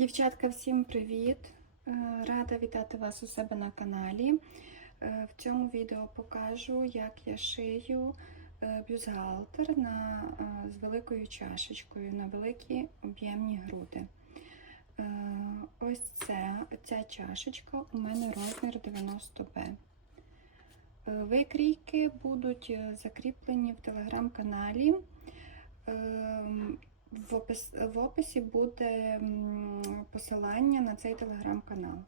Дівчатка, всім привіт! Е, Рада вітати вас у себе на каналі. Е, В цьому відео покажу, як я шию е, бюстгальтер на, з великою чашечкою на великі об'ємні груди. Ось це, ця чашечка у мене розмір 90B. Е, Викрійки будуть закріплені в телеграм-каналі. В, опис, в описі буде посилання на цей телеграм-канал.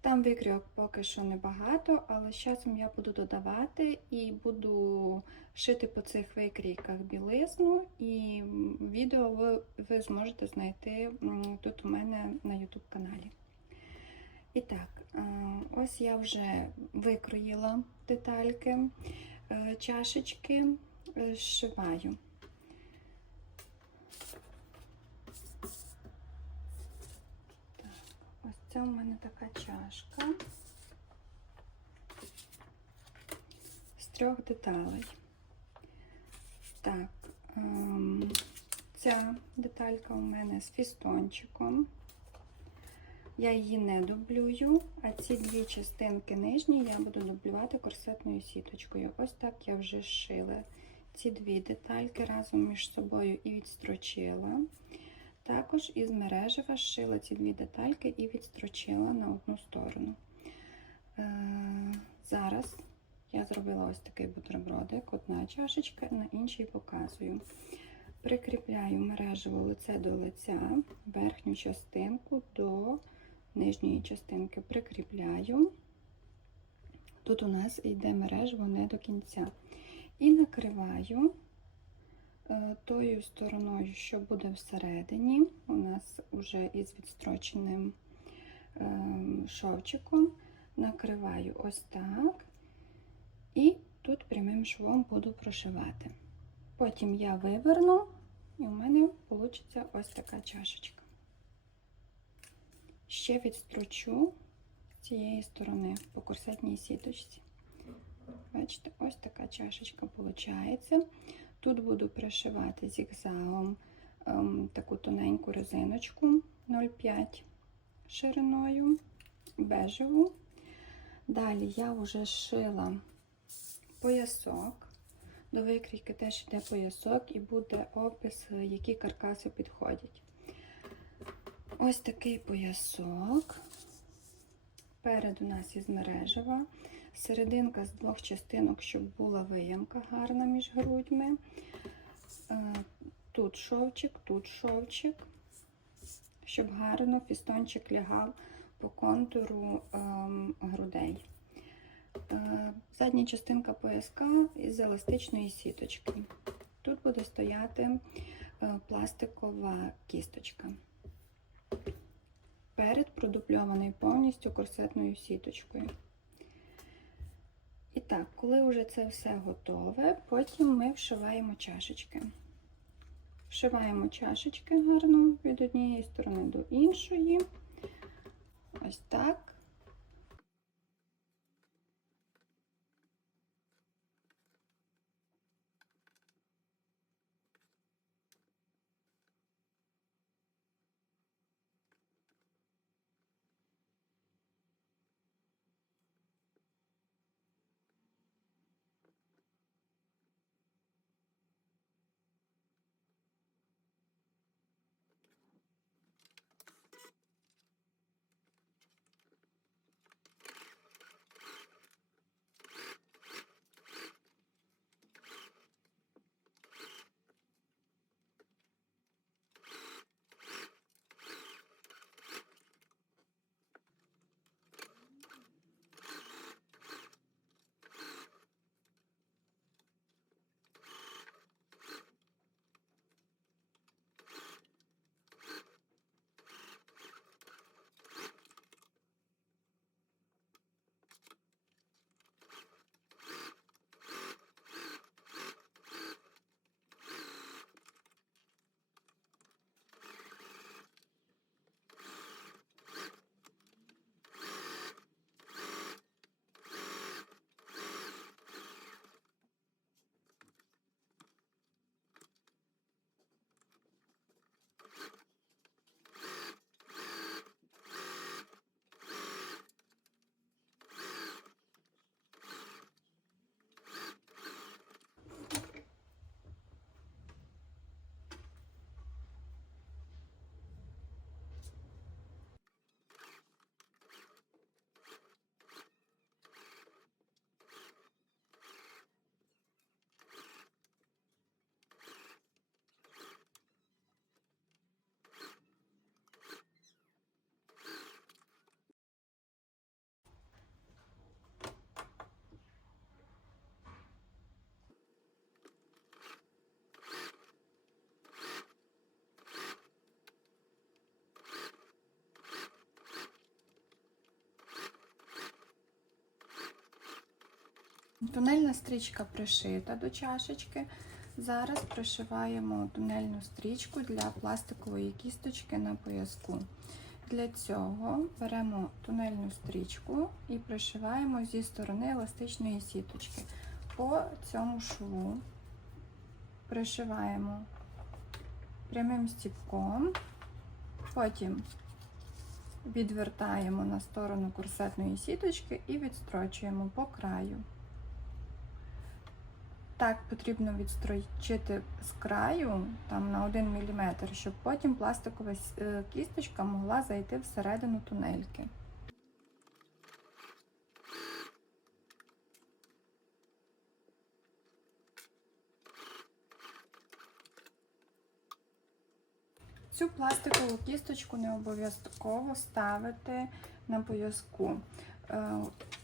Там викрійок поки що небагато, але з часом я буду додавати і буду шити по цих викрійках білизну, і відео ви, ви зможете знайти тут у мене на YouTube каналі. І так, е, ось я вже викроїла детальки, е, чашечки, е, зшиваю. Ось це у мене така чашка з трьох деталей. Так, ем, ця деталька у мене з фістончиком. Я її не дублюю, а ці дві частинки нижні я буду дублювати корсетною сіточкою. Ось так я вже зшила ці дві детальки разом між собою і відстрочила. Також із мережева зшила ці дві детальки і відстрочила на одну сторону. Е, зараз я зробила ось такий бутербродик, одна чашечка, на іншій показую. Прикріпляю мережево лице до лиця, верхню частинку до нижньої частинки прикріпляю. Тут у нас йде мережево не до кінця. І накриваю тою стороною, що буде всередині, у нас вже із відстроченим ем, шовчиком, накриваю ось так, і тут прямим швом буду прошивати. Потім я виверну, і у мене вийде ось така чашечка. Ще відстрочу з цієї сторони по корсетній сіточці. Бачите, ось така чашечка виходить. Тут буду пришивати зігзагом ем, таку тоненьку резиночку 0,5 шириною, бежеву. Далі я вже шила поясок. До викрійки теж йде поясок і буде опис, які каркаси підходять. Ось такий поясок. Перед у нас із мережева. Серединка з двох частинок, щоб була виямка гарна між грудьми. Е, Тут шовчик, тут шовчик, щоб гарно фістончик лягав по контуру ем, грудей. Е, Задня частинка пояска із еластичної сіточки. Тут буде стояти е, пластикова кісточка. Перед продубльований повністю корсетною сіточкою. І так, коли вже це все готове, потім ми вшиваємо чашечки. Вшиваємо чашечки гарно від однієї сторони до іншої. Ось так. Тунельна стрічка пришита до чашечки. Зараз пришиваємо тунельну стрічку для пластикової кісточки на пояску. Для цього беремо тунельну стрічку і пришиваємо зі сторони еластичної сіточки. По цьому шву пришиваємо прямим стіпком, потім відвертаємо на сторону корсетної сіточки і відстрочуємо по краю. Так потрібно відстрочити з краю там, на 1 мм, щоб потім пластикова е, кісточка могла зайти всередину тунельки. Цю пластикову кісточку не обов'язково ставити на пояску. Е,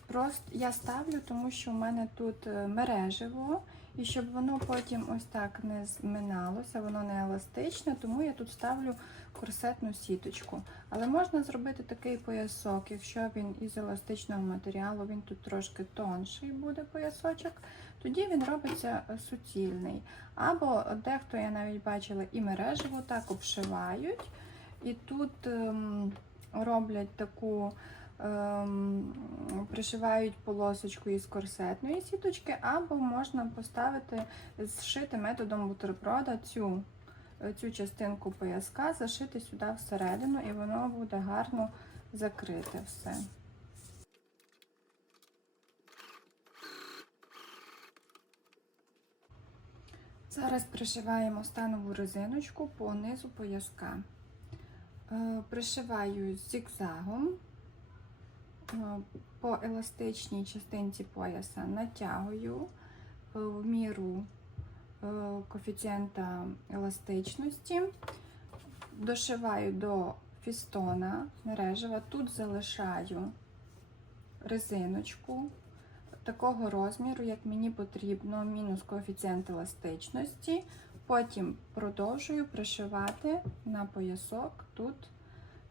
Просто я ставлю, тому що в мене тут е, мережево, і щоб воно потім ось так не зминалося, воно не еластичне, тому я тут ставлю корсетну сіточку. Але можна зробити такий поясок, якщо він із еластичного матеріалу, він тут трошки тонший буде поясочок, тоді він робиться е, суцільний. Або дехто я навіть бачила і мережево так обшивають, і тут ем, роблять таку. Ем, пришивають полосочку із корсетної сіточки, або можна поставити, зшити методом бутерброда цю, цю частинку пояска, зашити сюди всередину, і воно буде гарно закрите все. Зараз пришиваємо станову резиночку по низу пояска. Е, Пришиваю зігзагом е, по еластичній частинці пояса натягую е, в міру коефіцієнта еластичності, дошиваю до фістона мережева, тут залишаю резиночку такого розміру, як мені потрібно, мінус коефіцієнт еластичності. Потім продовжую пришивати на поясок тут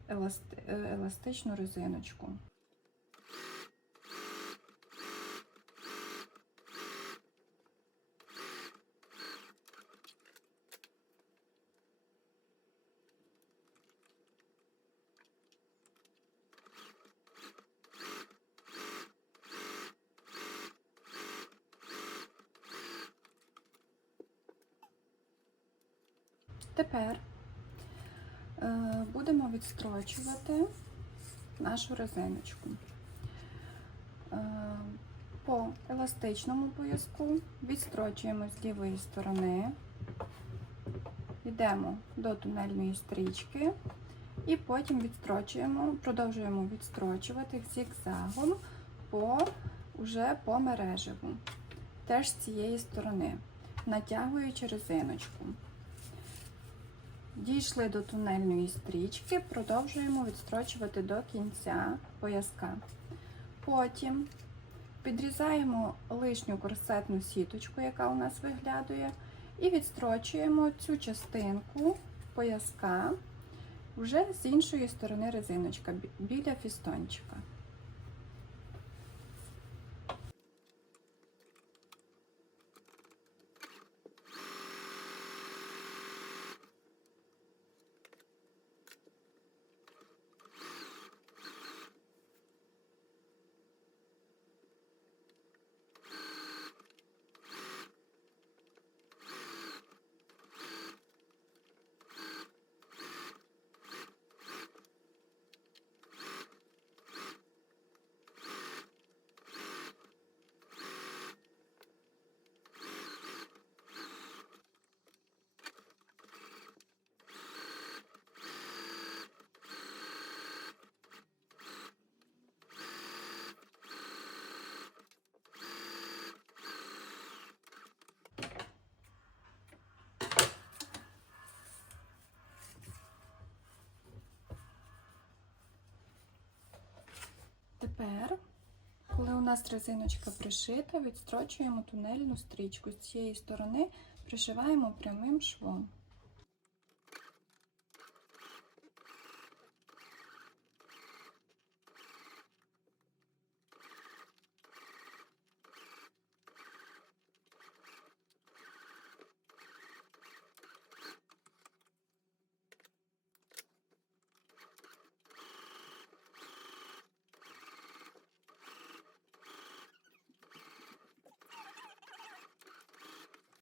еласти... еластичну резиночку. Тепер е, будемо відстрочувати нашу резиночку. Е, по еластичному пояску відстрочуємо з лівої сторони, йдемо до тунельної стрічки і потім відстрочуємо, продовжуємо відстрочувати зігзагом по, уже по мережеву, теж з цієї сторони, натягуючи резиночку. Дійшли до тунельної стрічки, продовжуємо відстрочувати до кінця пояска. Потім підрізаємо лишню корсетну сіточку, яка у нас виглядає, і відстрочуємо цю частинку пояска вже з іншої сторони резиночка, біля фістончика. Тепер, коли у нас резиночка пришита, відстрочуємо тунельну стрічку. З цієї сторони пришиваємо прямим швом.